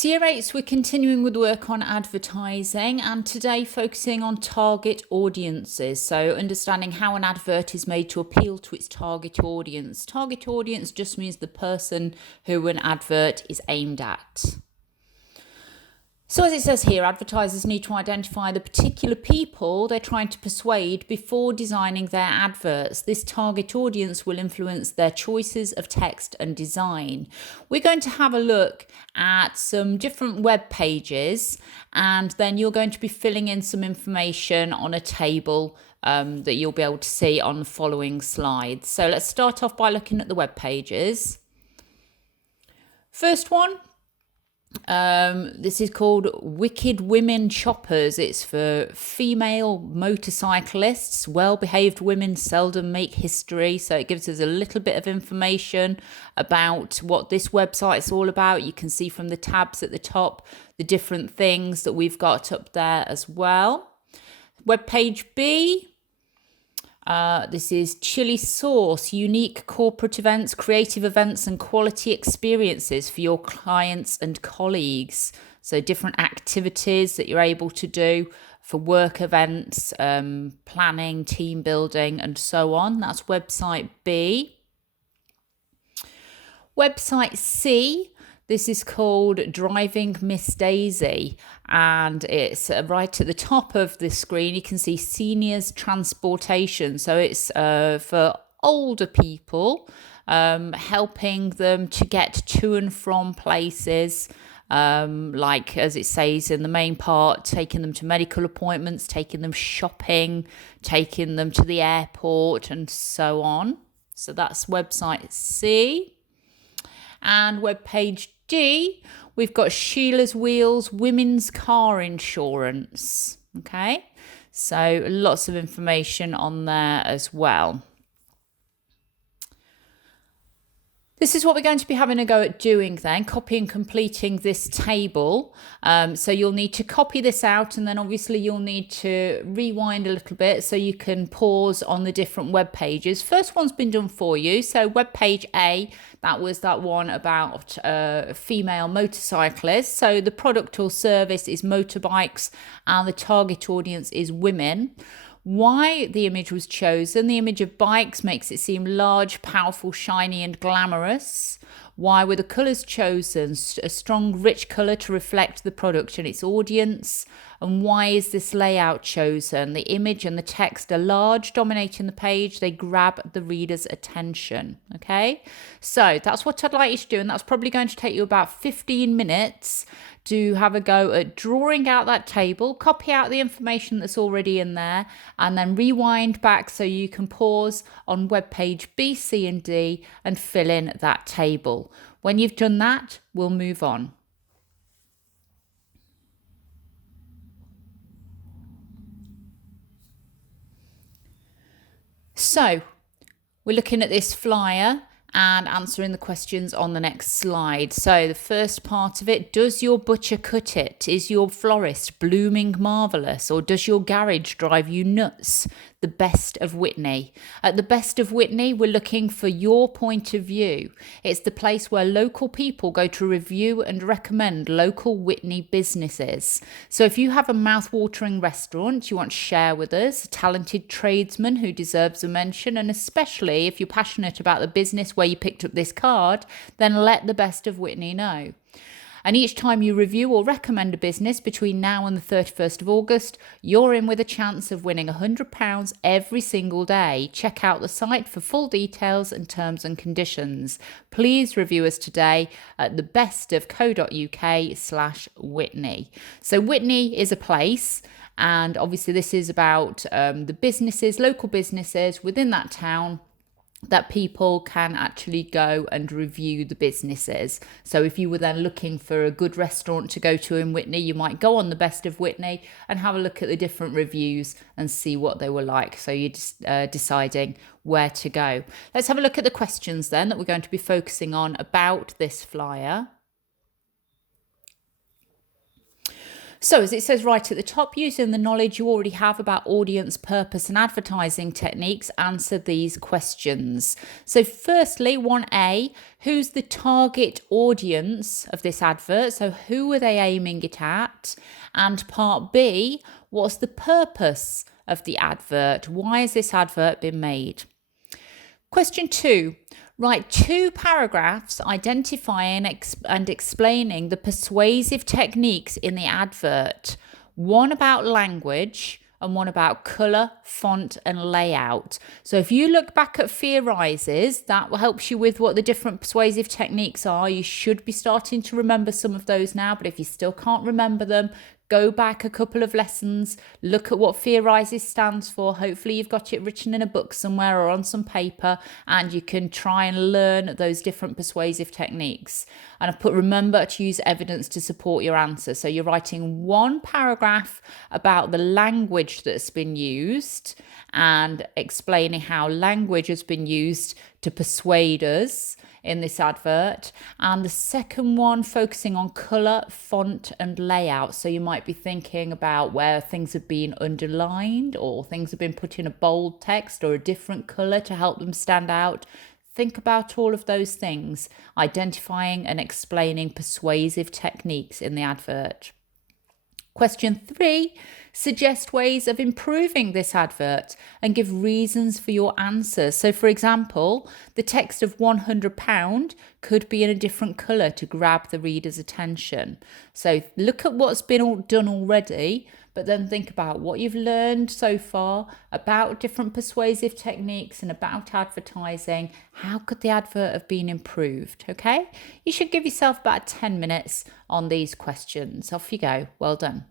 So year 8, we're continuing with work on advertising and today focusing on target audiences. So understanding how an advert is made to appeal to its target audience. Target audience just means the person who an advert is aimed at. So as it says here, advertisers need to identify the particular people they're trying to persuade before designing their adverts. This target audience will influence their choices of text and design. We're going to have a look at some different web pages and then you're going to be filling in some information on a table that you'll be able to see on the following slides. So let's start off by looking at the web pages. First one. This is called Wicked Women Shoppers. It's for female motorcyclists. Well-behaved women seldom make history. So it gives us a little bit of information about what this website is all about. You can see from the tabs at the top the different things that we've got up there as well. Web page B. This is Chili Sauce, unique corporate events, creative events and quality experiences for your clients and colleagues. So different activities that you're able to do for work events, planning, team building and so on. That's website B. Website C. This is called Driving Miss Daisy and it's right at the top of the screen. You can see seniors transportation. So it's for older people, helping them to get to and from places, like as it says in the main part, taking them to medical appointments, taking them shopping, taking them to the airport and so on. So that's website C. And web page D, we've got Sheila's Wheels Women's Car Insurance. Okay, so lots of information on there as well. This is what we're going to be having a go at doing then, copy and completing this table. So you'll need to copy this out and then obviously you'll need to rewind a little bit so you can pause on the different web pages. First one's been done for you. So web page A, that was that one about female motorcyclists. So the product or service is motorbikes and the target audience is women. Why the image was chosen. The image of bikes makes it seem large, powerful, shiny and glamorous. Why were the colours chosen? A strong, rich colour to reflect the product and its audience. And why is this layout chosen? The image and the text are large, dominating the page. They grab the reader's attention. Okay, so that's what I'd like you to do. And that's probably going to take you about 15 minutes to have a go at drawing out that table, copy out the information that's already in there, and then rewind back so you can pause on web page B, C and D and fill in that table. When you've done that, we'll move on. So we're looking at this flyer and answering the questions on the next slide. So the first part of it, does your butcher cut it? Is your florist blooming marvellous? Or does your garage drive you nuts? The Best of Witney. At the Best of Witney, we're looking for your point of view. It's the place where local people go to review and recommend local Witney businesses. So if you have a mouth-watering restaurant you want to share with us, a talented tradesman who deserves a mention, and especially if you're passionate about the business where you picked up this card, then let the Best of Witney know. And each time you review or recommend a business between now and the 31st of August, you're in with a chance of winning £100 every single day. Check out the site for full details and terms and conditions. Please review us today at thebestofco.uk/Witney. So Witney is a place, and obviously this is about the businesses, local businesses within that town, that people can actually go and review the businesses. So if you were then looking for a good restaurant to go to in Witney, you might go on the Best of Witney and have a look at the different reviews and see what they were like. So you're just deciding where to go. Let's have a look at the questions then that we're going to be focusing on about this flyer. So, as it says right at the top, using the knowledge you already have about audience purpose and advertising techniques, answer these questions. So, firstly, 1A, who's the target audience of this advert? So, who are they aiming it at? And part B, what's the purpose of the advert? Why has this advert been made? Question 2. Write 2 paragraphs identifying and explaining the persuasive techniques in the advert. One about language and one about colour, font and layout. So if you look back at Fear Rises, that helps you with what the different persuasive techniques are. You should be starting to remember some of those now, but if you still can't remember them, go back a couple of lessons, look at what Fear Rises stands for. Hopefully you've got it written in a book somewhere or on some paper, and you can try and learn those different persuasive techniques. And I've put remember to use evidence to support your answer. So you're writing 1 paragraph about the language that's been used and explaining how language has been used to persuade us in this advert, and the second one focusing on colour, font and layout. So you might be thinking about where things have been underlined or things have been put in a bold text or a different colour to help them stand out. Think about all of those things, identifying and explaining persuasive techniques in the advert. Question 3, suggest ways of improving this advert and give reasons for your answers. So for example, the text of £100 could be in a different colour to grab the reader's attention. So look at what's been done already, but then think about what you've learned so far about different persuasive techniques and about advertising. How could the advert have been improved? Okay, you should give yourself about 10 minutes on these questions. Off you go. Well done.